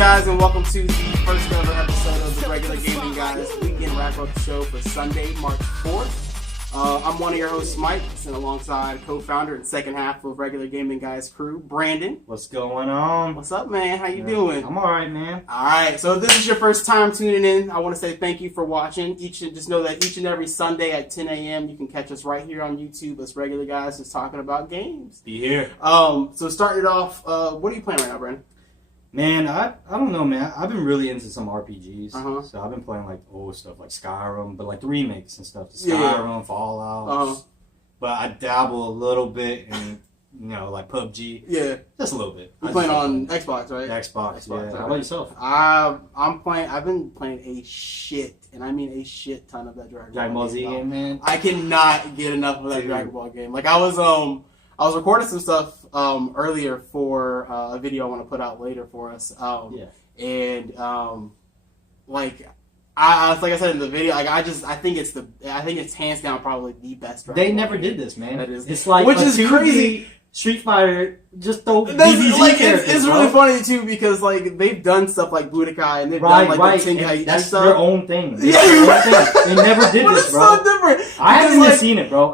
guys, and welcome to the first ever episode of the Regular Gaming Guys weekend wrap-up show for Sunday, March 4th. I'm one of your hosts, Mike, and alongside co-founder and second half of Regular Gaming Guys crew, Brandon. What's going on? What's up, man? How you doing? I'm alright, man. Alright, so if this is your first time tuning in, I want to say thank you for watching. Just know that each and every Sunday at 10 a.m. you can catch us right here on YouTube as Regular Guys just talking about games. Be here. So starting it off, what are you playing right now, Brandon? Man, I don't know, man. I've been really into some RPGs. Uh-huh. So I've been playing like old stuff like Skyrim, but like the remakes and stuff. Skyrim, Yeah. Fallout. Uh-huh. But I dabble a little bit in, like PUBG. Yeah. Just a little bit. You're playing on Xbox, right? Xbox, yeah. right. How about yourself? I've been playing a shit, and I mean a shit ton of that Dragon Ball Z game. game, man. I cannot get enough of that Dragon Ball game. Like I was recording some stuff earlier for a video I want to put out later for us. And like I said in the video, like I think it's hands down probably the best Dragon They Ball never game. did this, man. That is, it's like which a is 2D crazy. Street Fighter, just throw It's characters, really funny too because like they've done stuff like Budokai and they've done like the Tengai that's stuff. their own thing. Yeah, their own thing. They never did but this, it's bro. so different. I haven't even seen it, bro.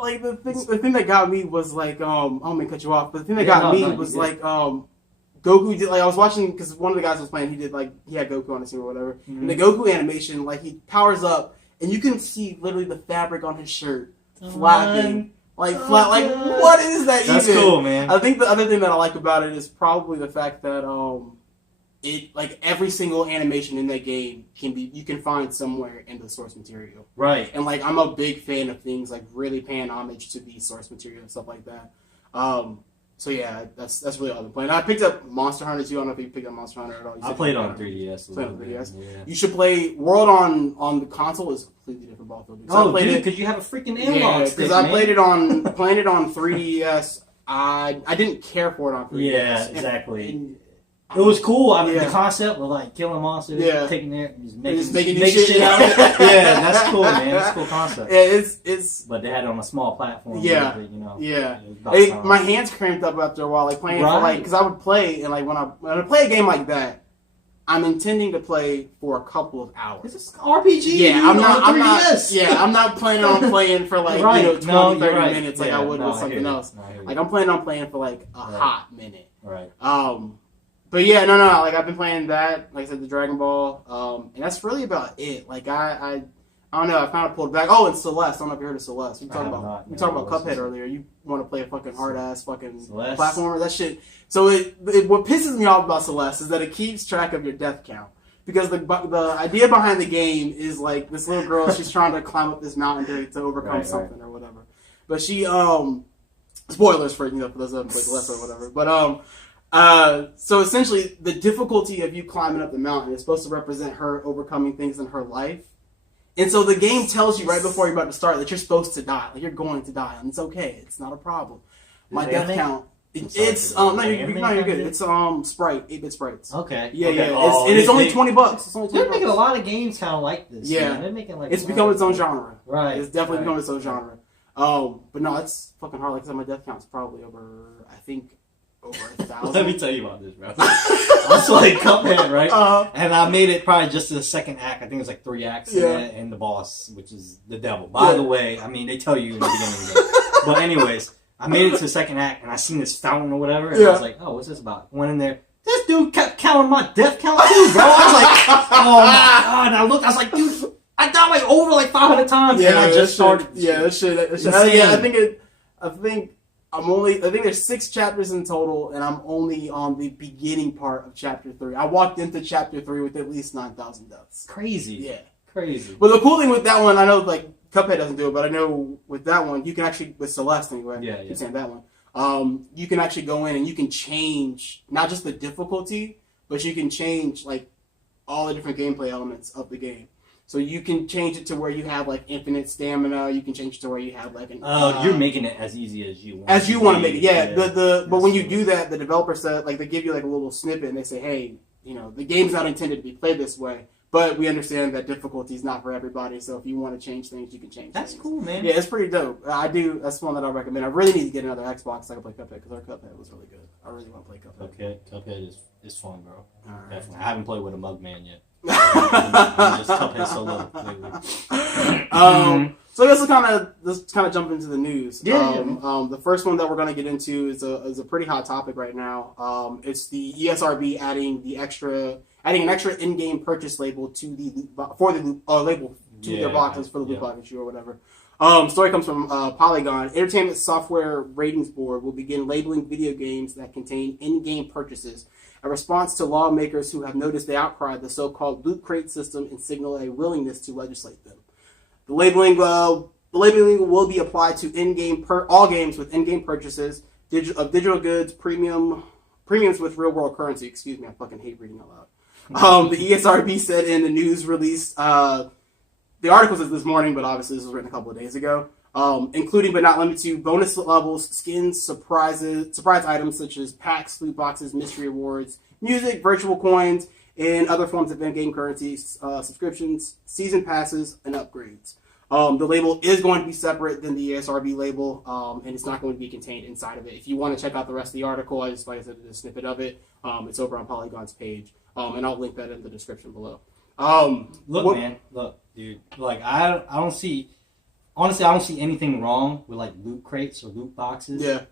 Like the thing that got me was like I don't mean to cut you off, but the thing that got me was like Goku did, like I was watching because one of the guys was playing, he had Goku on his team or whatever, and the Goku animation, like he powers up and you can see literally the fabric on his shirt flapping. Like what is that even? That's cool, man. I think the other thing that I like about it is probably the fact that it like every single animation in that game you can find somewhere in the source material. Right. And like I'm a big fan of things like really paying homage to the source material and stuff like that. So yeah, that's really all I've been playing. I picked up Monster Hunter too. I don't know if you picked up Monster Hunter at all. I played on 3DS. Played on 3DS. Yeah. You should play World on the console is a completely different ball field. Oh, dude, because you have a freaking analog stick, because I played it on 3DS. I didn't care for it on 3DS. Yeah, exactly. It was cool. I mean, the concept of like killing monsters, taking it, and just making shit out of it. Yeah, that's cool, man. That's a cool concept. Yeah, it's. But they had it on a small platform. Yeah, my hands cramped up after a while, like playing for like because I would play and like when I play a game like that, I'm intending to play for a couple of hours. It's an RPG. Yeah, I'm not planning on playing for like 20, 30 minutes like I would with something else. Like I'm planning on playing for like a hot minute. Right. But yeah, no. Like I've been playing that, like I said, the Dragon Ball, and that's really about it. Like I don't know. I kind of pulled back. Oh, and Celeste. I don't know if you heard of Celeste. We talked about Cuphead earlier. You want to play a fucking hard ass fucking platformer? That shit. So what pisses me off about Celeste is that it keeps track of your death count. Because the idea behind the game is like this little girl. She's trying to climb up this mountain to overcome something or whatever. But she spoilers for for those that play Celeste or whatever. But so essentially, the difficulty of you climbing up the mountain is supposed to represent her overcoming things in her life. And so the game tells you right before you're about to start that you're supposed to die. Like, you're going to die. And it's okay. It's not a problem. My death count... It's no, you're good. It's Sprite, 8-bit sprites. Okay. Yeah. It's only $20. It's only $20. They're making a lot of games kind of like this. Yeah. Man. They're making like it's become its own genre. Right. It's definitely become its own genre. But no, it's fucking hard. Like I said, my death count's probably over 1,000. Let me tell you about this, bro. I was playing Cuphead, right? And I made it probably just to the second act. I think it was like 3 acts and the boss, which is the devil. By the way, I mean, they tell you in the beginning of the game. But anyways, I made it to the second act and I seen this fountain or whatever. And I was like, oh, what's this about? Went in there. This dude kept counting my death count too, bro. I was like, oh my god. And I looked, I was like, dude, I died like over like 500 times. And I just started. That shit. I think there's 6 chapters in total, and I'm only on the beginning part of chapter 3. I walked into chapter 3 with at least 9,000 deaths. Crazy. Yeah. Crazy. But the cool thing with that one, I know like Cuphead doesn't do it, but I know with that one, you can actually, with Celeste anyway, yeah. saying that one, you can actually go in and you can change, not just the difficulty, but you can change like all the different gameplay elements of the game. So you can change it to where you have like infinite stamina. You can change it to where you have like an. You're making it as easy as you want. As you want to make it, yeah. But when you do that, the developer said like they give you like a little snippet and they say, hey, the game's not intended to be played this way, But we understand that difficulty is not for everybody, so if you want to change things, you can change That's things. cool, man. Yeah, it's pretty dope. That's one that I recommend. I really need to get another Xbox so I can play Cuphead, because our Cuphead was really good. I really want to play Cuphead. Cuphead is fun, bro. Right. Definitely. I haven't played with a Mugman yet. Just Cuphead solo lately. So let's kind of jump into the news. Yeah. The first one that we're going to get into is a pretty hot topic right now. It's the ESRB adding an extra in-game purchase label to their boxes for the loot box issue or whatever. Story comes from Polygon. Entertainment Software Ratings Board will begin labeling video games that contain in-game purchases, a response to lawmakers who have noticed the outcry of the so-called loot crate system and signal a willingness to legislate them. The labeling will be applied to all games with in-game purchases of digital goods, premiums with real-world currency. Excuse me, I fucking hate reading out loud. The ESRB said in the news release, the article says this morning, but obviously this was written a couple of days ago, including but not limited to bonus levels, skins, surprise items such as packs, loot boxes, mystery awards, music, virtual coins, and other forms of in-game currency, subscriptions, season passes, and upgrades. The label is going to be separate than the ESRB label, and it's not going to be contained inside of it. If you want to check out the rest of the article, like I said, a snippet of it. It's over on Polygon's page, and I'll link that in the description below. Look, dude. Like, I don't see anything wrong with like loot crates or loot boxes. Yeah.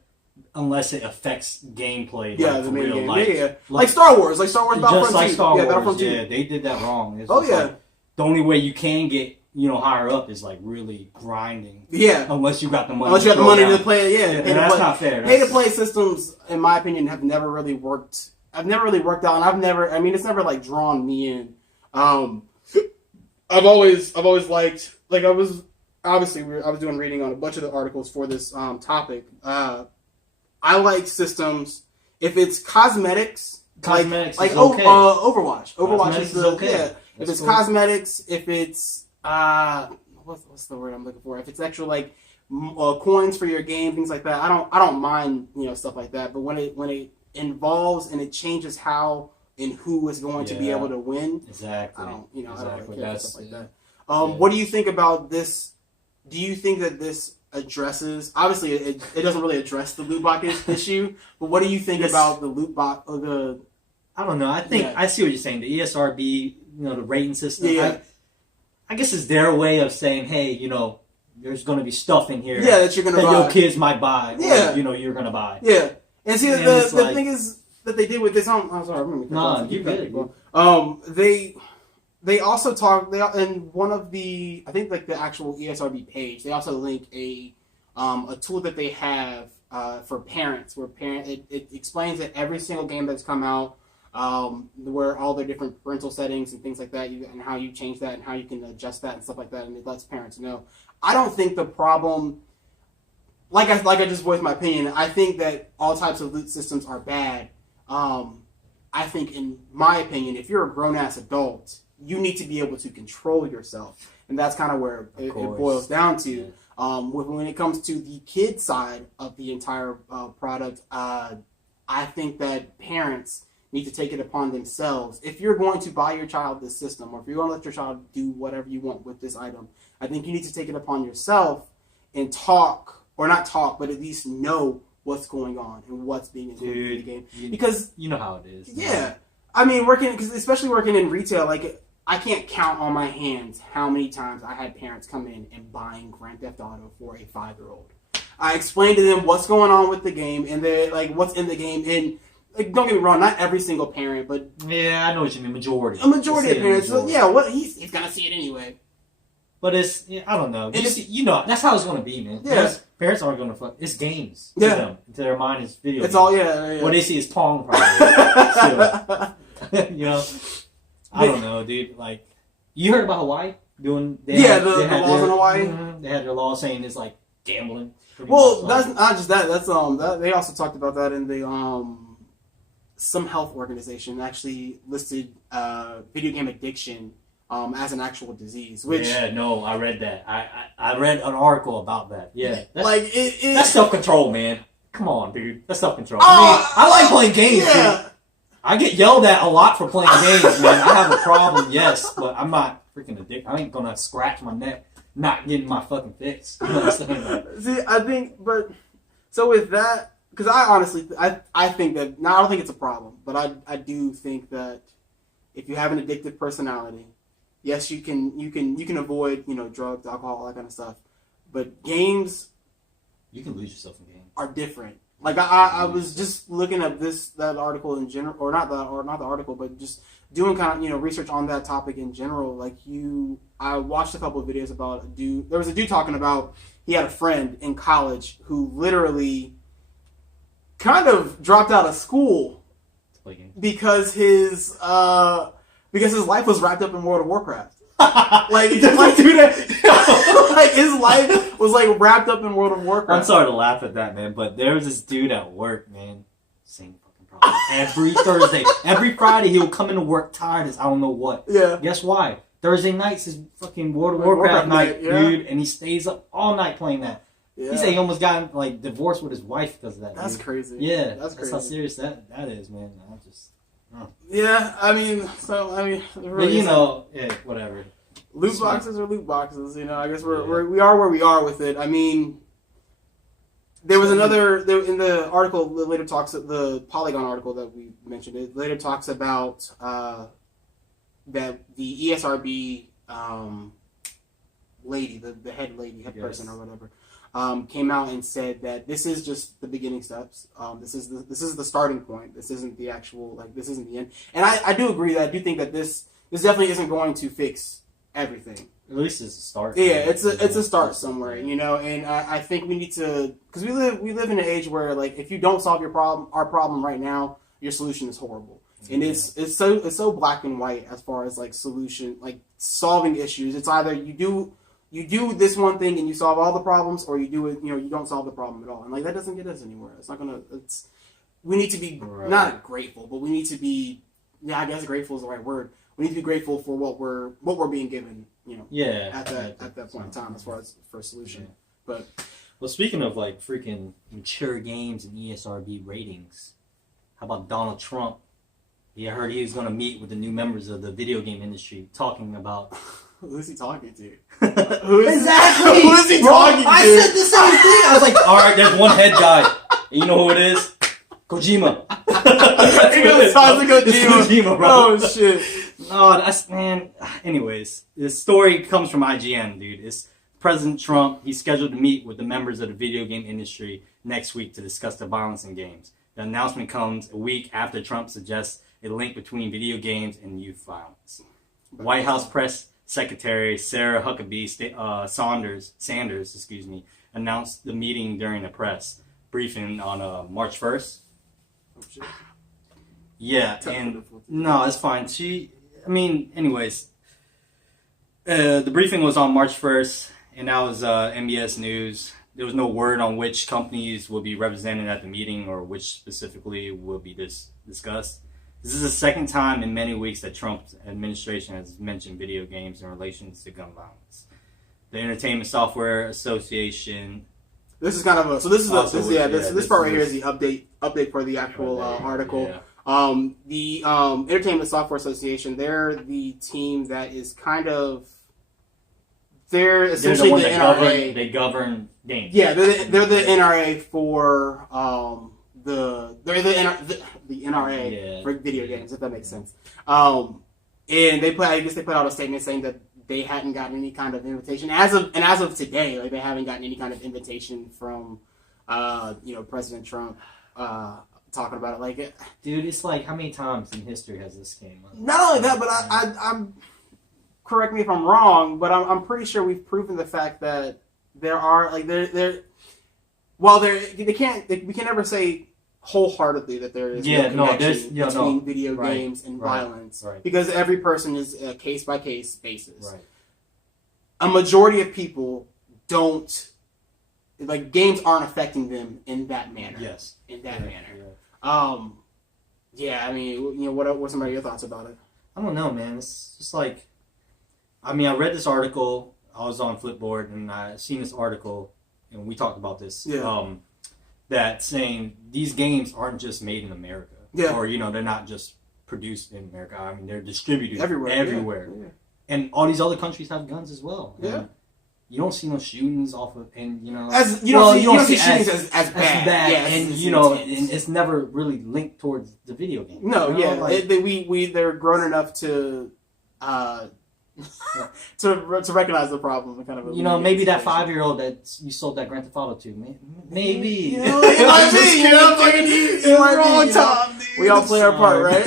Unless it affects gameplay, the main game. Life. Like Star Wars, Battlefront 2. Battlefront 2. Yeah, they did that wrong. It's like, the only way you can get higher up is like really grinding. Yeah. Unless you got the money. Unless you have the money to play it. Yeah. That's not fair. Pay to play systems, in my opinion, have never really worked. I've never really worked out, and it's never like drawn me in. I've always liked, like I was doing reading on a bunch of the articles for this topic. I like systems if it's cosmetics like okay. Overwatch. Overwatch is okay. Yeah. If it's cool. Cosmetics, if it's what's the word I'm looking for? If it's actual like coins for your game, things like that, I don't mind stuff like that. But when it involves and it changes how and who is going to be able to win, exactly. I don't really care for stuff like that. What do you think about this? Do you think that this addresses? Obviously, it doesn't really address the loot box issue. But what do you think about the loot box? I don't know. I think I see what you're saying. The ESRB, the rating system. Yeah. I guess it's their way of saying, hey, there's going to be stuff in here. Yeah, that you're going to buy. Your kids might buy. Yeah. Or, you're going to buy. Yeah. And see, the thing is that they did with this. I'm sorry. You get it. They also talk. In one of the, I think like the actual ESRB page, they also link a tool that they have for parents, where it explains that every single game that's come out, where all the different parental settings and things like that, and how you change that and how you can adjust that and stuff like that, and it lets parents know. I don't think the problem, like I just voiced my opinion, I think that all types of loot systems are bad. I think, in my opinion, if you're a grown-ass adult, you need to be able to control yourself. And that's kind of where it boils down to. Yeah. When it comes to the kid side of the entire product, I think that parents need to take it upon themselves. If you're going to buy your child this system, or if you're going to let your child do whatever you want with this item, I think you need to take it upon yourself and talk, or not talk, but at least know what's going on and what's being included in the game. Because you know how it is. Yeah. I mean, especially working in retail, like, I can't count on my hands how many times I had parents come in and buying Grand Theft Auto for a 5-year-old. I explained to them what's going on with the game and what's in the game. And like, don't get me wrong, not every single parent, but yeah, I know what you mean. Majority. A majority of parents. So, yeah, he's gonna see it anyway. But I don't know. That's how it's gonna be, man. Yeah. Parents aren't gonna fuck. It's games to them. To their mind, it's video. It's games. all yeah. What they see is Pong, probably. I don't know, dude. Like, you heard about Hawaii doing? The laws in Hawaii. They had their law saying it's like gambling. Well, that's not just that. That's they also talked about that in the some health organization actually listed video game addiction as an actual disease. Which I read that. I read an article about that. Yeah, that's self control, man. Come on, dude. That's self control. I like playing games. Yeah. Dude. I get yelled at a lot for playing games, man. I have a problem, yes, but I'm not freaking addicted. I ain't gonna scratch my neck not getting my fucking fix. You understand that? See, I think, but so with that, because I honestly, I think that now I don't think it's a problem, but I do think that if you have an addictive personality, yes, you can avoid drugs, alcohol, all that kind of stuff, but games you can lose yourself in games are different. Like I was just looking at that article in general, or not the article, but just doing kind of research on that topic in general. Like I watched a couple of videos about a dude. There was a dude talking about he had a friend in college who literally kind of dropped out of school because his life was wrapped up in World of Warcraft. Like his life was like wrapped up in World of Warcraft. I'm sorry to laugh at that, man, but there was this dude at work, man. Same fucking problem. Every Thursday, every Friday, he'll come into work tired as I don't know what. Yeah. Guess why? Thursday nights is fucking World of Warcraft night, dude, and he stays up all night playing that. Yeah. He said he almost got divorced with his wife because of that. That's crazy. Yeah, that's crazy. How serious that is, man. Yeah, I mean, really but yeah, whatever. Loot boxes are loot boxes, I guess we are where we are with it. I mean, there was in the article that later talks, the Polygon article that we mentioned, it later talks about that the ESRB lady, the head person or whatever, came out and said that this is just the beginning steps. This is the starting point. This isn't the actual, this isn't the end. And I do agree that I do think that this definitely isn't going to fix everything. At least it's a start. Yeah, it's a start somewhere, and I think we need to, because we live in an age where if you don't solve our problem right now, your solution is horrible. And it's so black and white as far as solution, solving issues. It's either you do this one thing and you solve all the problems, or you do it, you don't solve the problem at all. And that doesn't get us anywhere. We need to be not grateful, but we need to be, I guess grateful is the right word. We need to be grateful for what we're being given, at that point in time as far as for a solution. Yeah. Well, speaking of freaking mature games and ESRB ratings, how about Donald Trump? Yeah, I heard he was going to meet with the new members of the video game industry, talking about. Who is he talking to? Exactly. Who is he talking to? I said the same thing. I was like, all right, there's one head guy. And you know who it is? Kojima. It's Kojima, bro. Oh shit. Oh, man. Anyways, this story comes from IGN, dude. It's President Trump. He's scheduled to meet with the members of the video game industry next week to discuss the violence in games. The announcement comes a week after Trump suggests a link between video games and youth violence. White House Press Secretary Sarah Huckabee Sanders, announced the meeting during a press briefing on March 1st. Oh, shit. Yeah, and no, it's fine. Anyways, the briefing was on March 1st, and that was MBS News. There was no word on which companies will be represented at the meeting or which specifically will be discussed. This is the second time in many weeks that Trump's administration has mentioned video games in relation to gun violence. The Entertainment Software Association. This is kind of a this part right here is the update for the actual article. Yeah. The Entertainment Software Association, they're the team that is they're essentially the NRA. They govern games. Yeah, they're the NRA for the NRA for video games, if that makes sense. And they put out a statement saying that they hadn't gotten any kind of invitation as of today. They haven't gotten any kind of invitation from President Trump talking about it. Dude, it's how many times in history has this came up? Not only that, but I'm correct me if I'm wrong, but I'm pretty sure we've proven the fact that there are we can never say wholeheartedly that there is no connection between video games and violence, because every person is a case by case basis. Right. A majority of people don't games aren't affecting them in that manner. Yes, in that manner. Yeah. I mean, what are some of your thoughts about it? I don't know, man. It's just I read this article. I was on Flipboard and I seen this article, and we talked about this. Yeah. That saying these games aren't just made in America. Yeah. Or, they're not just produced in America. I mean, they're distributed everywhere. Yeah. And all these other countries have guns as well. Yeah. And you don't see no shootings off of, and you don't see shootings as bad. Yeah, and and it's never really linked towards the video game. No, they're grown enough to to recognize the problem and kind of maybe that 5-year-old that you sold that Grand Theft Auto to, maybe it might be. Tom. We all play our part, right?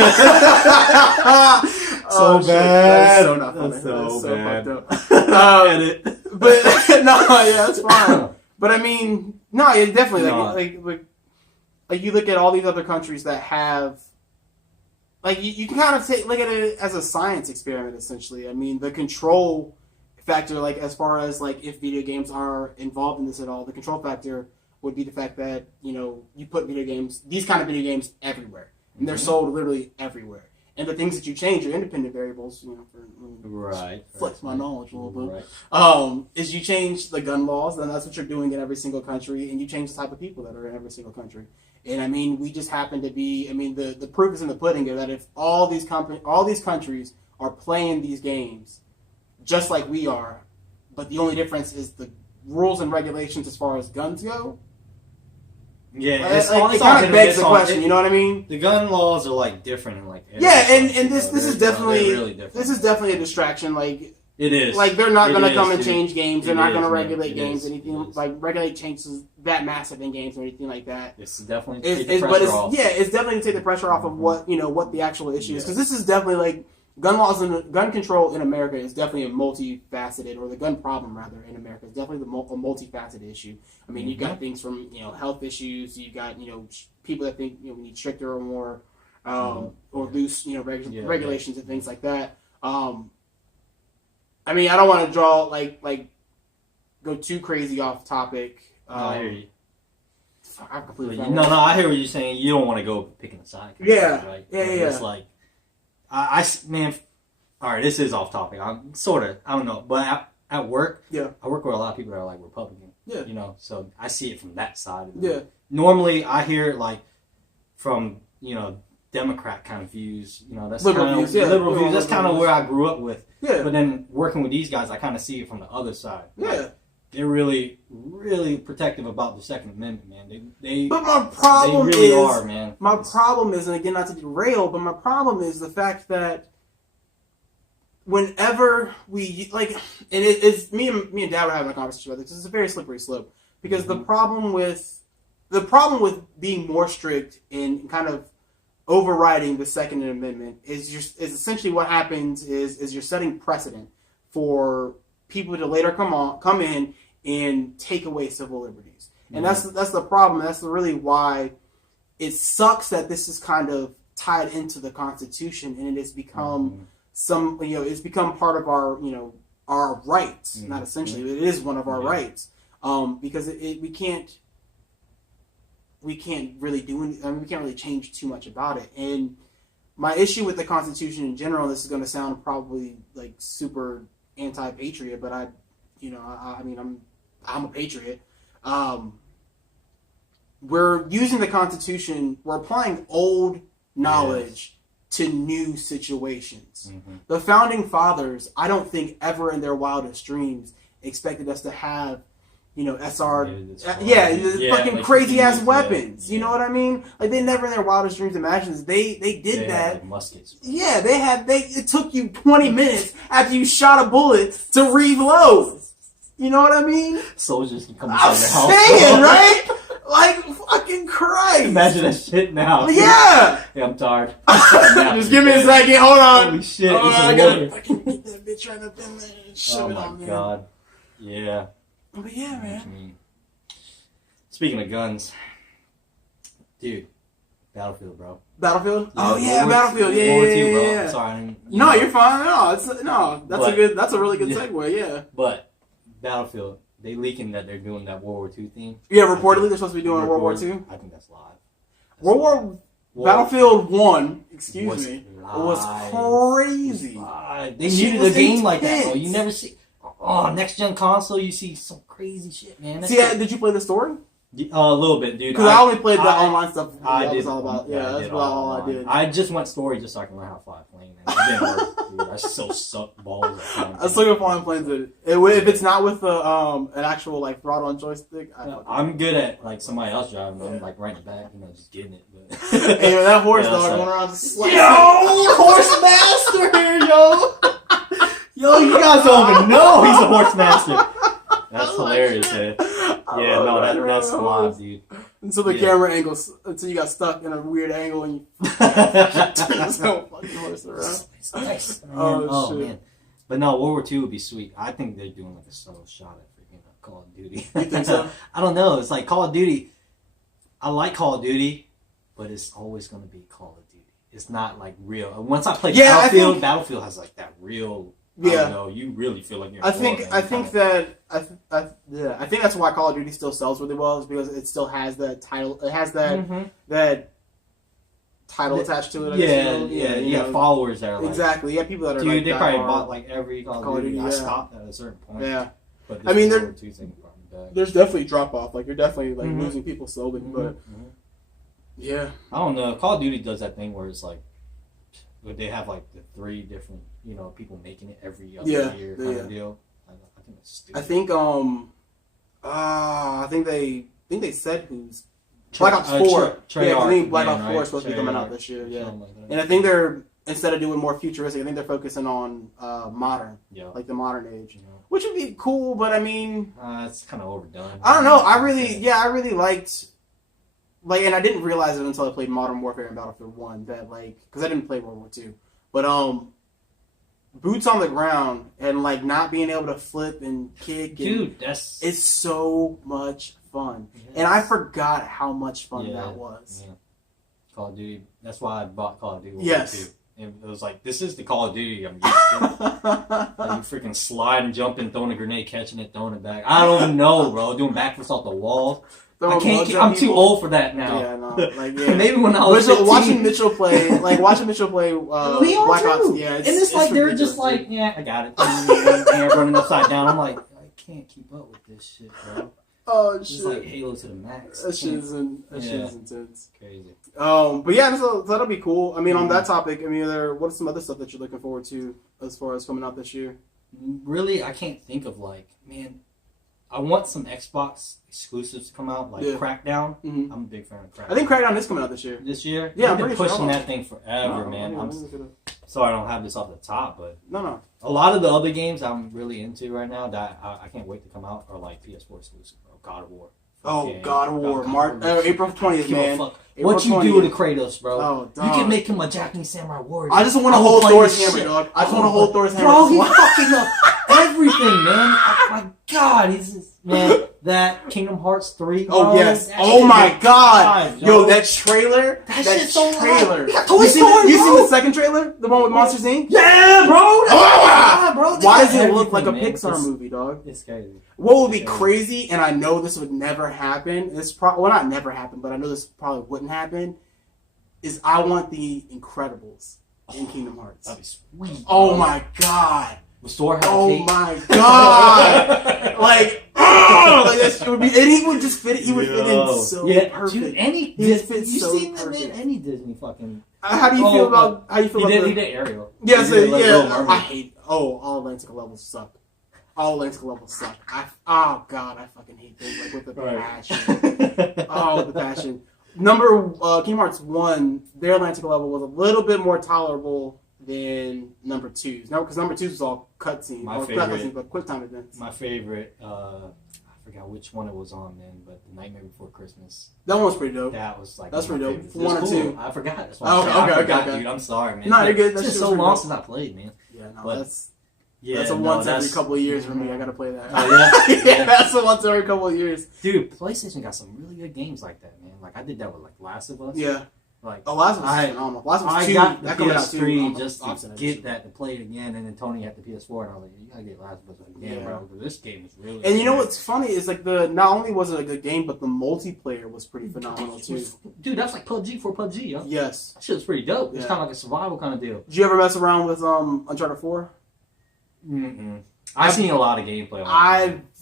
So bad. That's so bad. Fucked up. Edit. But that's fine. But I mean, it's definitely like you look at all these other countries that have. Like, you can kind of look at it as a science experiment, essentially. I mean, the control factor, like, as far as, like, if video games are involved in this at all, the control factor would be the fact that, you put these kind of video games everywhere. And they're sold literally everywhere. And the things that you change are independent variables, flex my knowledge a little bit. Right. Is you change the gun laws, then that's what you're doing in every single country, and you change the type of people that are in every single country. And I mean, we just happen to be. I mean, the proof is in the pudding here that if all these countries are playing these games just like we are, but the only difference is the rules and regulations as far as guns go. Yeah, it kind of begs the question. You know what I mean? The gun laws are like different in like. And this is definitely really different. This is definitely a distraction. Like. It is. Like, they're not going to come and change games. They're not going to regulate games, anything like regulate changes that massive in games or anything like that. It's definitely take the pressure off. Yeah, it's definitely to take the pressure off of what the actual issue is, because this is definitely like gun laws and gun control in America is definitely a multifaceted, or the gun problem rather in America is definitely a multifaceted issue. I mean, you've got things from health issues. You got people that think we need stricter or more or loose regulations and things like that. I mean, I don't want to draw like go too crazy off topic. I hear you. I completely I hear what you're saying. You don't want to go picking a side. Yeah. It's like man. All right, this is off topic. I'm sort of. I don't know, but at work, I work with a lot of people that are like Republican. Yeah. So I see it from that side. Yeah. Normally, I hear it like from Democrat kind of views. That's liberal views. Liberal views. That's kind of where I grew up with. Yeah. But then working with these guys, I kind of see it from the other side. Yeah. Like, they're really, really protective about the Second Amendment, man. But my problem they really is, are, man. My problem is, and again, not to derail, but my problem is the fact that whenever we and it's me and Dad were having a conversation about this. It's a very slippery slope because the problem with being more strict and kind of overriding the Second Amendment is essentially what happens is you're setting precedent for people to later come in and take away civil liberties. And that's the problem. That's really why it sucks that this is kind of tied into the Constitution and it has become it's become part of our rights. Not essentially, but it is one of our rights. Because we can't really do anything. I mean, we can't really change too much about it. And my issue with the Constitution in general, this is going to sound probably like super anti-patriot, but I mean, I'm a patriot. We're using the Constitution. We're applying old knowledge to new situations. The founding fathers, I don't think ever in their wildest dreams expected us to have fucking crazy ass weapons. You know what I mean? Like they never in their wildest dreams imagined this. They did that. Had, like, muskets. Yeah, it took you 20 minutes after you shot a bullet to reload. You know what I mean? Soldiers can come I'm inside your house. saying, right? Like fucking Christ. Imagine that shit now. Yeah. Yeah, I'm tired. Just give me a second. Hold on. Holy shit. I gotta fucking get that bitch right up in there and shove it on there. Oh my god. Yeah. But yeah, man. Speaking of guns, dude, Battlefield, bro. Battlefield? Yeah, oh yeah, Battlefield. Yeah. I'm sorry. No, you're fine. That's a really good segue. Yeah. But Battlefield, they leaking that they're doing that World War II theme. Yeah, reportedly they're supposed to be doing World War II. I think that's live. Battlefield 1, was crazy. They needed a game like that, bro. You never see. Oh, next gen console, you see some crazy shit, man. Did you play the story? A little bit, dude. Because I only played the online stuff. I that did. was all about. Yeah, that's about all I did. I just went story just so I can learn how to fly a plane. And it didn't work, dude. I still suck balls. I still go flying planes. If it's not with an actual like throttle and joystick, I'm good at like somebody else driving. I'm like right in the back, just getting it. But hey, that horse dog going around just horse master, yo, you guys don't even know he's a horse master. That's hilarious, man. Yeah, no, that's live, dude. Until the camera angles, until you got stuck in a weird angle and you turn so fucking horse around. Nice. Oh, shit. Man. But no, World War II would be sweet. I think they're doing like a subtle shot at freaking Call of Duty. You think so? I don't know. It's like Call of Duty. I like Call of Duty, but it's always going to be Call of Duty. It's not like real. Once I play Battlefield, Battlefield has like that real. Yeah, I don't know, you really feel like you're. I think that's why Call of Duty still sells really well, is because it still has that title. It has that title attached to it. You have followers that are like, exactly. Yeah, people that are. Dude, like, they probably bought like every Call of Duty. Yeah. I stopped at a certain point. Yeah, but I mean, there's definitely drop off. Like you're definitely like losing people slowly, but yeah, I don't know. Call of Duty does that thing where it's like, they have like the 3 different, people making it every other year kind of deal. I think it's stupid. I think they said who's Black Ops 4. I think Black Ops 4 is supposed to be coming out this year. Yeah, and I think they're, instead of doing more futuristic, I think they're focusing on modern, like the modern age, which would be cool. But I mean, it's kind of overdone. I don't know. I really liked. Like, and I didn't realize it until I played Modern Warfare and Battlefield 1 that, like, because I didn't play World War II, but boots on the ground and like not being able to flip and kick, it's so much fun, and I forgot how much fun that was. Yeah. Call of Duty. That's why I bought Call of Duty. Yes. And it was like, this is the Call of Duty I'm used to. Like, you freaking sliding, jumping, throwing a grenade, catching it, throwing it back. I don't even know, bro. Doing backflips off the wall. I'm too old for that now. Yeah, no. Like, yeah. Maybe when I was 15. Watching Mitchell play Black Ops. Yeah, and it's like they're just like, yeah, I got it. And running upside down. I'm like, I can't keep up with this shit, bro. Oh shit! It's like Halo to the max. That shit is intense. Crazy. But yeah, so that'll be cool. I mean, on that topic, I mean, what's some other stuff that you're looking forward to as far as coming out this year? Really, I can't think of I want some Xbox exclusives to come out, like Crackdown. I'm a big fan of Crackdown. I think Crackdown is coming out this year. This year? Yeah, I've been pushing that thing forever, man. I'm sorry I don't have this off the top, but no. A lot of the other games I'm really into right now that I can't wait to come out are like PS4 exclusive, or God of War. God of War, April 20th, man. What you do to Kratos, bro? Oh, you can make him a Japanese samurai warrior. I just want to hold Thor's hammer, dog. I just want to hold Thor's hammer. Bro, he's fucking up everything, man. Oh my God, he's just, man. That Kingdom Hearts 3. Oh yes. Oh my God. Yo, that trailer. That shit's so trailer. You seen the second trailer? The one with Monsters Inc. Yeah, bro. Why does it look like a Pixar movie, dog? It's crazy. What would be crazy, and I know this would never happen. Not never happen, but I know this probably wouldn't happen. Is I want the Incredibles in Kingdom Hearts. That'd be sweet. Oh my God. Oh my God! like that would be, and he would just fit. He would fit in so perfect. Dude, any Disney fucking. How do you feel about? He did Ariel. Yeah, I hate. All Atlantic levels suck. All Atlantic levels suck. God, I fucking hate things like with the passion. With the passion. Kingdom Hearts 1, their Atlantic level was a little bit more tolerable than number 2's. No, because number 2's was all cutscenes. My favorite, but quick time events. My favorite, I forgot which one it was on, man, but The Nightmare Before Christmas. that one was pretty dope. That was like that's pretty dope. Favorites. 1 or 2. I forgot. That's Okay. Dude, I'm sorry, man. No, you're good. It's just so long since I played, man. Yeah, no, but, that's a once every couple of years for me. I gotta play that. Oh, yeah? That's a once every couple of years. Dude, PlayStation got some really good games like that, man. Like I did that with like Last of Us. Yeah. Like Last of Us is phenomenal. Last of Us 2, I got the that coming out PS3 just to get that to play it again, and then Tony had the PS4, and I was like, you gotta get Last of Us again, bro. Because this game is really. And you know what's funny is like not only was it a good game, but the multiplayer was pretty phenomenal too. Dude, that's like PUBG for PUBG, yo. Yes. That shit was pretty dope. It's kind of like a survival kind of deal. Did you ever mess around with Uncharted 4? I've seen a lot of gameplay.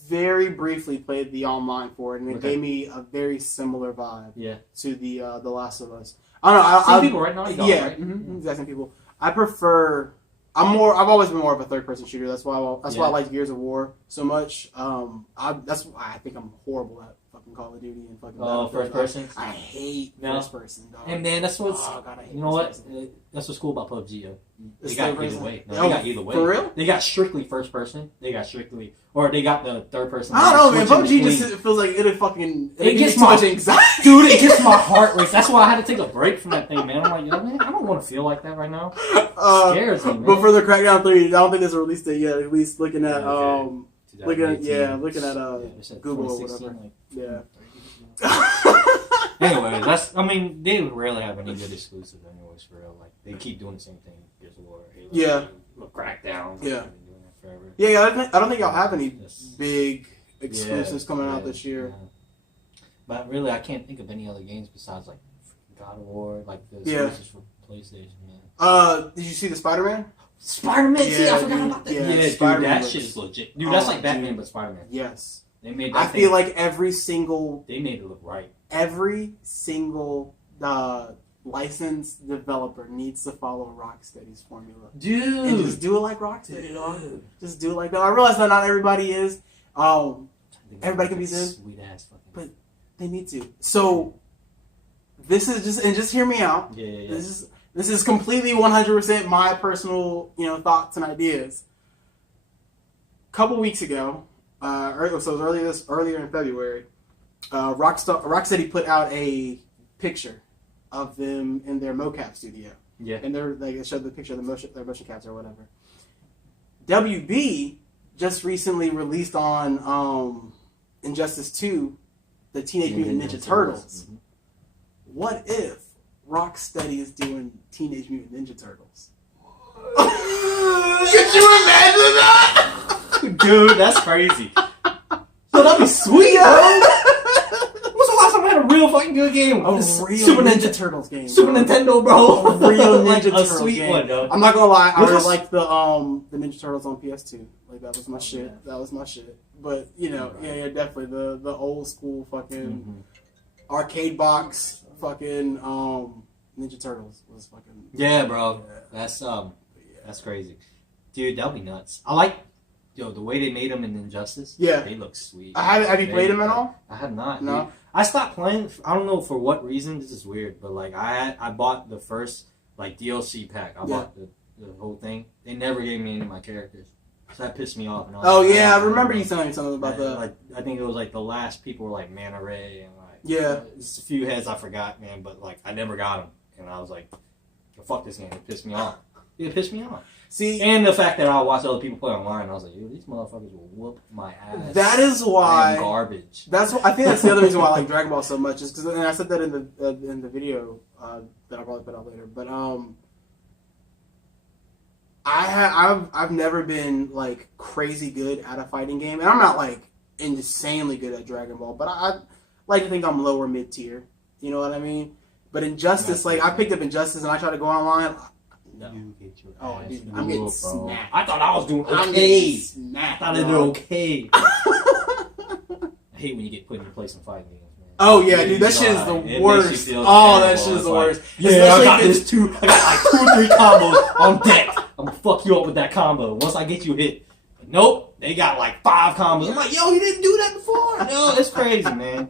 very briefly played the online for it, and it Okay. gave me a very similar vibe Yeah. to the Last of Us. I don't know. Same people, right? Naughty Dog, yeah, right? exact same people. I prefer. I've always been more of a third-person shooter. That's why I like Gears of War so much. That's why I think I'm horrible at fucking Call of Duty and fucking. First person. I hate first person. Dog. And man, that's what's God, I hate you know what? person. That's what's cool about PUBG. Yo. They It's got third either person? way. No, Oh, they got either way. for real? They got strictly first person. They got strictly, or they got the third person. I don't know, man. Switching PUBG between. just feels like it It gets too my much anxiety. Dude, it gets my heart race. That's why I had to take a break from that thing, man. I'm like, you know, man, I don't want to feel like that right now. It scares me, man. But for the Crackdown 3, I don't think there's a release date yet. At least looking at Okay. looking at 2018. Google or 2016, whatever. like, Yeah. Anyways, they rarely have any good exclusives anyways, for real. Like, they keep doing the same thing. Gears of War, Halo, Yeah. Crackdown. Yeah. They've been doing that forever. Yeah, I don't think y'all have any Yes. big exclusives coming out Yeah, this year. yeah. But really, I can't think of any other games besides, like, God of War, like, the Yeah. exclusives for PlayStation, man. Did you see the Spider-Man? Spider-Man, see, I Yeah, forgot dude, about that. yeah, Yeah, dude, Spider-Man that looks- shit is legit. Dude, that's Oh, like Batman, dude. but Spider-Man. Yes. They made that I feel like every single licensed developer needs to follow Rocksteady's formula. Dude. And just do it like Rocksteady, dog. Just do it like that. I realize that not everybody is. Everybody can be them. Sweet ass fucking. But they need to. So this is just hear me out. Yeah. This is completely 100% my personal, thoughts and ideas. A couple weeks ago, so it was earlier in February, Rocksteady put out a picture of them in their mocap studio. Yeah. And they showed the picture of their motion caps or whatever. WB just recently released on Injustice 2 the Teenage Mutant Ninja Turtles. Mm-hmm. What if Rocksteady is doing Teenage Mutant Ninja Turtles? Could you imagine that? Dude, that's crazy. So that'd be sweet, bro. When's the last time I had a real fucking good game? A real Super Ninja Turtles game. Super Nintendo, bro. A real Like Ninja a Turtles sweet game. one, though. I'm not gonna lie, I What's really this- liked the Ninja Turtles on PS2. Like that was my shit. Yeah. That was my shit. But yeah, definitely the old school fucking arcade box fucking Ninja Turtles was fucking Yeah, bro. Yeah. That's crazy. Dude, that'd be nuts. I like the way they made them in Injustice. Yeah. They look sweet. Have you played them at all? I have not. No. Dude. I stopped playing. I don't know for what reason. This is weird, but like I bought the first like DLC pack. I bought the whole thing. They never gave me any of my characters, so that pissed me off. And I was Oh like, yeah, I don't remember know. you telling me something about Yeah, that. Like I think it was like the last people were like Manta Ray and like Yeah. just a few heads I forgot, man. But like I never got them, and I was like, fuck this game. It pissed me off. It pissed me off. See, And the fact that I watched other people play online, I was like, yo, these motherfuckers will whoop my ass. that is I why am garbage. I think that's the other reason why I like Dragon Ball so much is because, and I said that in the video that I'll probably put out later. But I've never been like crazy good at a fighting game, and I'm not like insanely good at Dragon Ball, but I like to think I'm lower mid tier. You know what I mean? But Injustice, like I picked up Injustice and I tried to go online. No. You get your Oh, ass dude, I'm getting whooped, bro. snapped. I thought I was doing I'm okay. getting snapped. I thought I did dog. okay. I hate when you get put in place in fighting games, man. Oh yeah, dude, that shit is the It makes you worst. feel Oh, terrible. that shit is It's the like, worst. Yeah, I Especially got if this too. I got like 2 or 3 combos on deck. I'm gonna fuck you up with that combo once I get you hit. Nope, they got like 5 combos. I'm like, yo, you didn't do that before. No, it's crazy, man.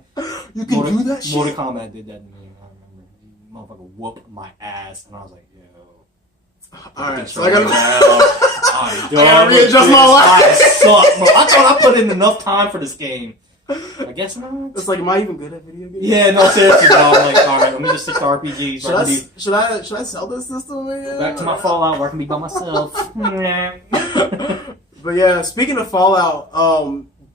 You can do that shit. Mortal Kombat did that to me. I remember. Motherfucker whooped my ass, and I was like, yo. Alright, so I gotta I gotta readjust my life. I suck, bro. I thought I put in enough time for this game. I guess not. It's like, am I even good at video games? Yeah, no, seriously, bro. I'm like, alright, let me just stick to RPGs. Should I sell this system again? Back to my Fallout where I can be by myself. But yeah, speaking of Fallout,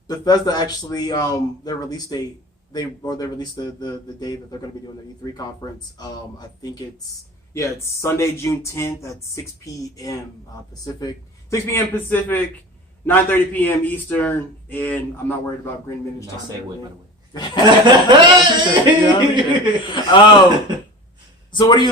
Bethesda actually their release date they released the day that they're going to be doing their E3 conference. I think it's Sunday, June 10th at 6 p.m. Pacific. 6 p.m. Pacific, 9:30 p.m. Eastern, and I'm not worried about Green Minute time. Nice segue, by the way. So what are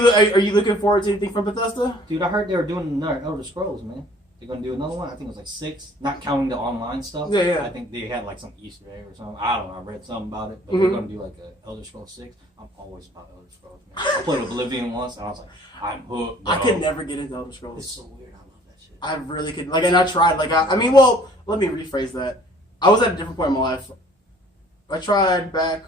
you looking forward to anything from Bethesda? Dude, I heard they were doing another Elder Scrolls, man. they're gonna do another one. I think it was like 6, not counting the online stuff. Yeah. I think they had like some Easter egg or something. I don't know. I read something about it, but they're gonna do like a Elder Scrolls 6. I'm always about Elder Scrolls, man. I played Oblivion once, and I was like, I'm hooked. Bro. I could never get into Elder Scrolls. It's so weird. I love that shit. I really could. Like, and I tried. Like, I mean, well, let me rephrase that. I was at a different point in my life. I tried back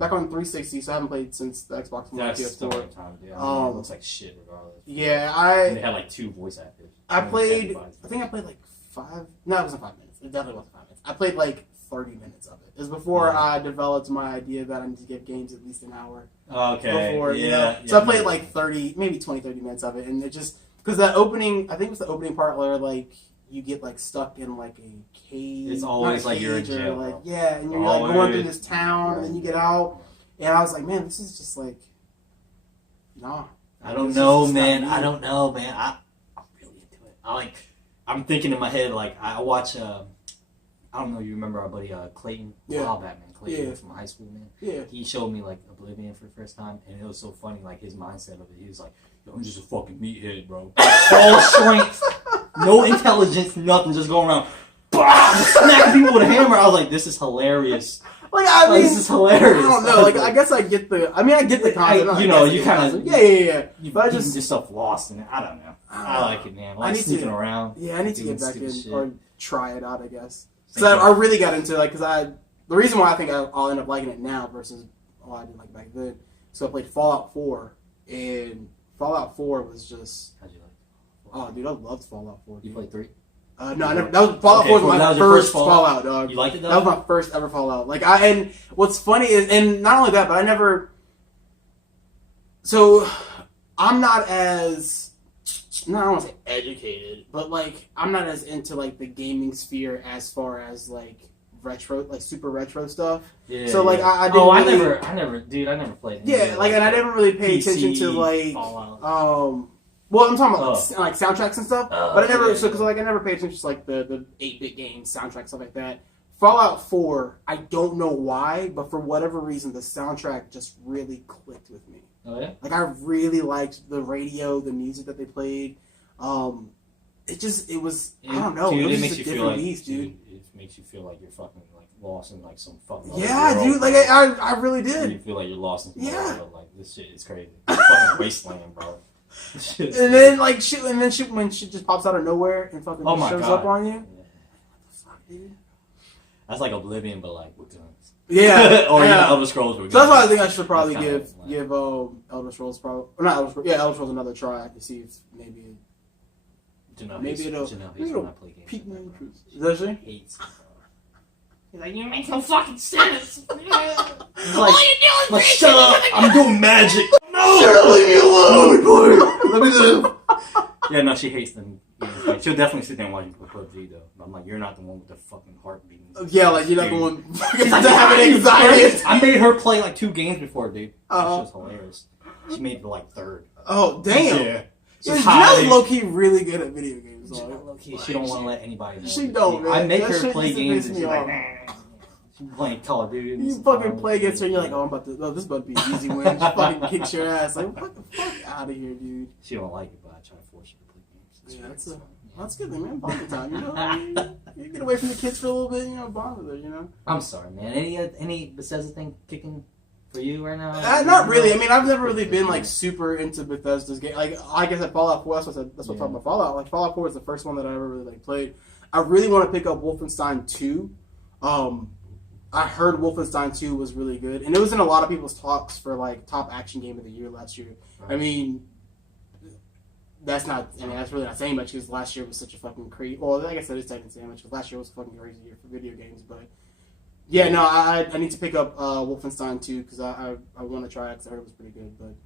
on 360, so I haven't played since the Xbox One PS4. Time, yeah. I mean, it looks like shit regardless. Yeah, and they had like 2 voice actors. I think I played like 5. No, it wasn't 5 minutes. It definitely wasn't 5 minutes. I played like 30 minutes of it. It was before I developed my idea that I need to give games at least an hour. Okay. Before, you know? So I played like 30, maybe 20, 30 minutes of it, and it just because that opening, I think it was the opening part where like you get like stuck in like a cave. It's always like you're in jail. Like, yeah, and you're like going through this town, and then you get out, and I was like, man, this is just like, nah. I don't know, man. I'm really into it. I'm thinking in my head, like, I watch, I don't know, you remember our buddy Clayton? Yeah. Clayton from high school, man. Yeah. He showed me, like, Oblivion for the first time, and it was so funny, like, his mindset of it. He was like, yo, I'm just a fucking meathead, bro. All strength, no intelligence, nothing, just going around, smacking people with a hammer. I was like, this is hilarious. Like, I mean, this is hilarious. I don't know. Like, I guess I get the concept. You know, you kind of, yeah. But I just yourself lost in it. I don't know. I like it, man. I need sneaking around. Yeah, I need to get back in or try it out, I guess. Because I really got into it. Like, because the reason why I think I'll end up liking it now versus I didn't like it back then. So I played Fallout 4, and Fallout 4 was just. How'd you like it? Oh, dude, I loved Fallout 4. Dude. You played 3? No, I never. That was Fallout 4 was my first Fallout, dog. You liked it though? That was my first ever Fallout. Like and what's funny is, and not only that, but I never. So, I'm not as, I don't want to say educated, but like I'm not as into like the gaming sphere as far as like retro, like super retro stuff. Yeah. So like I didn't. Oh, really, I never played. Yeah, like and I didn't really pay attention to like Fallout. Well, I'm talking about like soundtracks and stuff, but I never because like I never paid attention to like the 8-bit games, soundtrack stuff like that. Fallout 4, I don't know why, but for whatever reason, the soundtrack just really clicked with me. Oh yeah, like I really liked the radio, the music that they played. It was I don't know, dude, it was makes just a you different feel beast, dude. It makes you feel like you're fucking like lost in like some fucking world, dude. Like I really did. You feel like you're lost in some world. Like this shit is crazy. It's fucking wasteland, bro. And then like shit, when shit just pops out of nowhere and fucking shows up on you. Yeah. What the fuck, dude? That's like Oblivion, but like with guns. Yeah, or Elder Scrolls. So that's why I think I should probably give Elder Scrolls Elder Scrolls another try to see if maybe it'll pique my interest. Does she? Hates. He's like, you make no fucking sense. All you do is shut up! I'm doing magic. No! Leave me alone, boy. Let me live. Yeah, no, she hates them. Like, she'll definitely sit there and watch you play PUBG though. But I'm like, you're not the one with the fucking heart beating. Yeah, like you're not the one having anxiety. I made her play like 2 games before, dude. That shit was hilarious. She made it like 3rd. Oh damn! Yeah. Janelle's low key really good at video games. She don't want to let anybody know. She don't, man. I make her play games and she's like, she's playing Call of Duty. You fucking play against her and you're like, this is about to be an easy win. She fucking kicks your ass. Like, what the fuck out of here, dude. She don't like it, but I try to force her to play games. Yeah, that's good, man. Bonding time, you know. You get away from the kids for a little bit, you know, bond with her, you know. I'm sorry, man. Any Bethesda thing kicking for you right now? Not really. I mean, I've never really been like super into Bethesda's game. Like I said, Fallout 4. That's what I'm talking about. Fallout. Like Fallout 4 is the first one that I ever really like played. I really want to pick up Wolfenstein 2. I heard Wolfenstein 2 was really good, and it was in a lot of people's talks for like top action game of the year last year. Right. I mean, that's really not saying much because last year was such a fucking crazy. Well, like I said, it's technically saying much because last year was a fucking crazy year for video games, but. Yeah, no, I need to pick up Wolfenstein 2 because I want to try it because I heard it was pretty good. But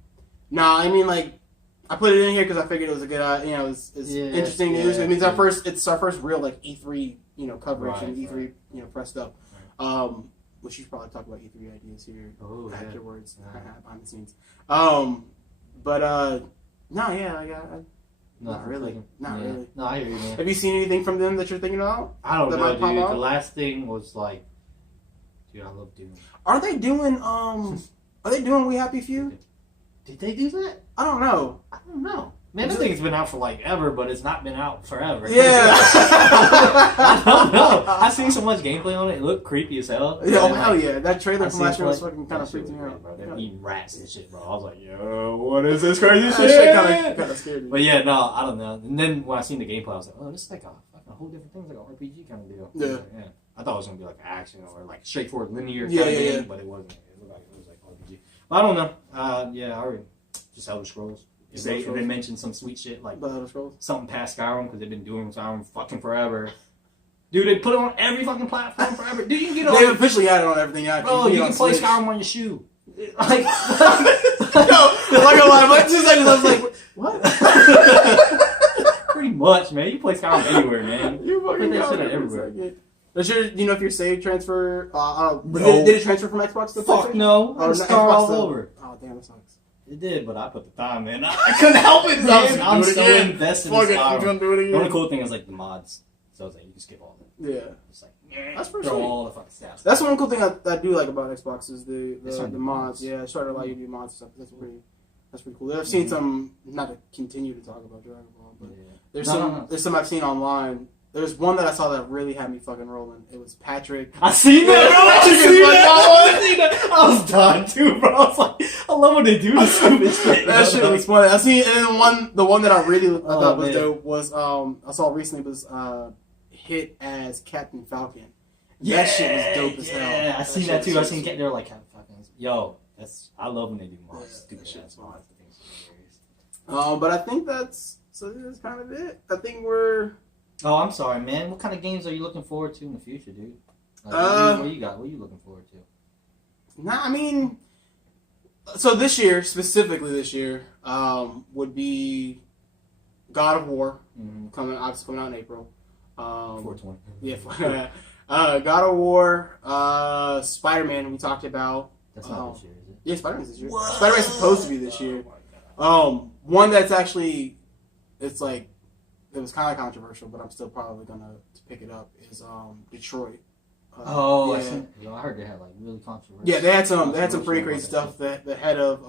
no, I mean like I put it in here because I figured it was a good, it's interesting news. I mean it's our first real like E3 coverage and E3 press stuff. Right. We should probably talk about E3 ideas here afterwards behind the scenes. But no, yeah, not really. Really. No, I hear you, man. Have you seen anything from them that you're thinking about? I don't know, dude. The last thing was like. Dude, I love Doom. Are they doing We Happy Few? Did they do that? I don't know. Man, this thing's been out for like ever, but it's not been out forever. Yeah. I don't know. I seen so much gameplay on it. It looked creepy as hell. Yeah, And, hell like, yeah. That trailer from last year was like, fucking kind of that shit freaked me was out. great, bro. They're Yeah. eating rats and shit, bro. I was like, yo, what is this crazy That shit? shit kind of scared me. But yeah, no, I don't know. And then when I seen the gameplay, I was like, oh, this is like a fucking whole different thing. It's like an RPG kind of deal. Yeah. I thought it was going to be like action or like straightforward linear Yeah, kind of yeah, game, yeah. but it wasn't. It was like RPG. But I don't know. I already just Elder Scrolls. They mentioned some sweet shit like something past Skyrim because they've been doing Skyrim fucking forever. Dude, they put it on every fucking platform forever. Dude, you can get it on. They officially had it on everything. Yeah, bro, you can play Skyrim on your shoe. Like, no, like a lot. Like 2 seconds, I was like, what? pretty much, man. You play Skyrim anywhere, man. You fucking put that shit got it everywhere. Does your, you know, if your save transfer, No. did it transfer from Xbox to Fuck PlayStation? no. Oh, It's star all to- over. Oh, damn, that sucks. It did, but I put the time in. I couldn't help it, man. I'm Do it so again. invested in Fuck it, I'm Skyrim. gonna do it The only again. cool thing is like the mods. So I was like, you can skip all of it. Yeah. It's like, That's pretty throw sweet. all the fucking stats. That's one cool thing I do like about Xbox is the starting to do mods. mods. Yeah, I started to allow you to do mods and stuff. That's pretty cool. I've seen some, not to continue to talk about Dragon Ball, but there's some I've seen online. There's one that I saw that really had me fucking rolling. It was Patrick. I seen that, bro. I seen that. I was done too, bro. I was like, I love when they do this stupid shit. That shit was funny. I seen, and the one that I really thought was man. dope was I saw recently was Hit as Captain Falcon. That shit was dope as hell. Yeah, I seen shit that too. I was seen sweet. they're like fucking yo. I love when they do mods. Yeah, Stupid that shit shit's mods. I think it's hilarious. But I think that's kind of it. I think we're. Oh, I'm sorry, man. What kind of games are you looking forward to in the future, dude? Like, what you got? What are you looking forward to? Nah, I mean, so this year, specifically this year, would be God of War coming out in April. 420. Yeah, God of War, Spider-Man we talked about. That's not this year, is it? Yeah, Spider-Man's this year. What? Spider-Man's supposed to be this year. Oh my God. One that's actually, it's like, it was kind of controversial, but I'm still probably gonna pick it up. Is Detroit? Oh, yeah. I heard they had like really controversial. Yeah, they had some pretty crazy stuff. The head of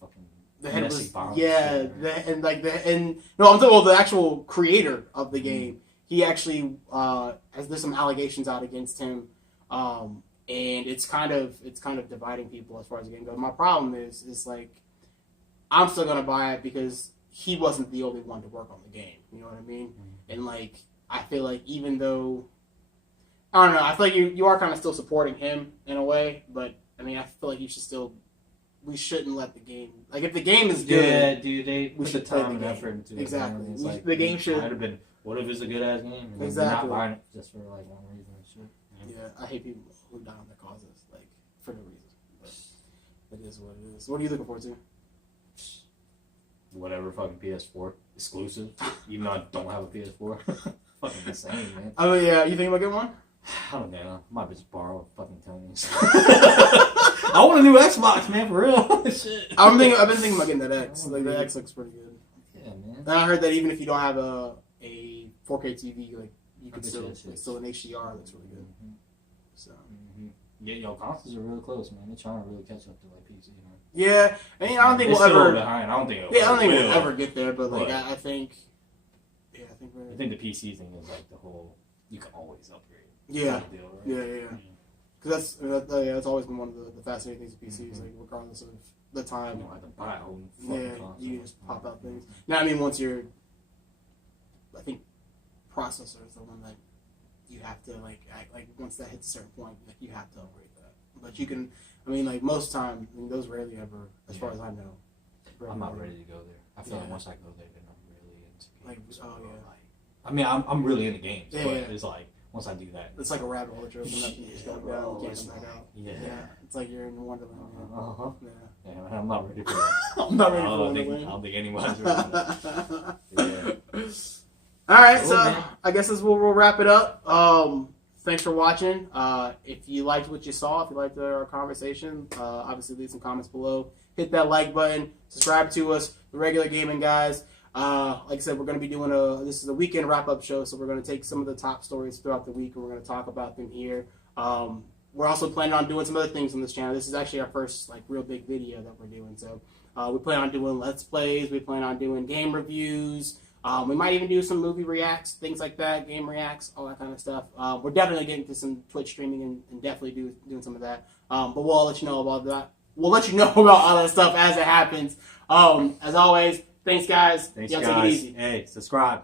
fucking the head messy was bomb yeah, shit, the actual creator of the game. He actually there's some allegations out against him, and it's kind of dividing people as far as the game goes. My problem is like I'm still gonna buy it because he wasn't the only one to work on the game. You know what I mean? Mm-hmm. And like I feel like even though I don't know, I feel like you are kind of still supporting him in a way, but I mean I feel like we shouldn't let the game, like if the game is good, yeah, dude, they put the should play time and the game. effort into it. Exactly. It's like, The game should- might have been. What if it's a good ass game? And Exactly. You're not buying it just for like one reason and shit. Yeah, I hate people who die on their causes, like for no reason. But it is what it is. What are you looking forward to? Whatever fucking PS4 exclusive, even though I don't have a PS4. Fucking insane, man. Oh yeah, you think about getting one? I don't know. Might just borrow fucking Tony's. I want a new Xbox, man, for real. Shit. I've been thinking about getting that X. Like the X looks pretty good. Yeah, man. And I heard that even if you don't have a 4K TV, like you can I bet still you that shit's- still an HDR looks really good. So Yeah, yo, consoles are really close, man. They're trying to really catch up to like PC, you know. yeah, I mean I don't think They're we'll still ever. behind. I don't think. Yeah, I don't think will. we'll ever get there, but like But- I think. Yeah, I think we're. I think the PC thing is like the whole. You can always upgrade. Yeah, Kind of deal, right? yeah. Because that's always been one of the fascinating things with PCs. Like regardless of the You time, don't have to buy a whole fucking yeah, console. you can just pop out things. Now, I mean, once you're, I think, processor is the one that you have to like once that hits a certain point, like you have to upgrade that. But you can, I mean, like most time, I mean, those rarely ever, as far as I know. I'm not ready to go there. I feel like Yeah. once I go there, then I'm really into Like, games. oh, yeah. Like, I mean, I'm really into games, Yeah, but yeah. it's like once I do that, It's like a rabbit hole that you're opening up and you just go down, you can't come back out. Yeah. It's like you're in Wonderland. Uh-huh. Yeah. Yeah, I'm not ready for that. I'm not ready I for don't think Wonderland. anyone's ready for that. Yeah. All right, Cool, so man. I guess we'll wrap it up. Thanks for watching. If you liked what you saw, if you liked our conversation, obviously leave some comments below. Hit that like button. Subscribe to us, the Regular Gaming Guys. Like I said, we're going to be doing this is a weekend wrap-up show, so we're going to take some of the top stories throughout the week, and we're going to talk about them here. we're also planning on doing some other things on this channel. This is actually our first like real big video that we're doing. So we plan on doing Let's Plays. We plan on doing game reviews. We might even do some movie reacts, things like that, game reacts, all that kind of stuff. We're definitely getting to some Twitch streaming and definitely doing some of that. But we'll let you know about that. We'll let you know about all that stuff as it happens. As always, thanks guys. Thanks Y'all guys. take it easy. Hey, subscribe.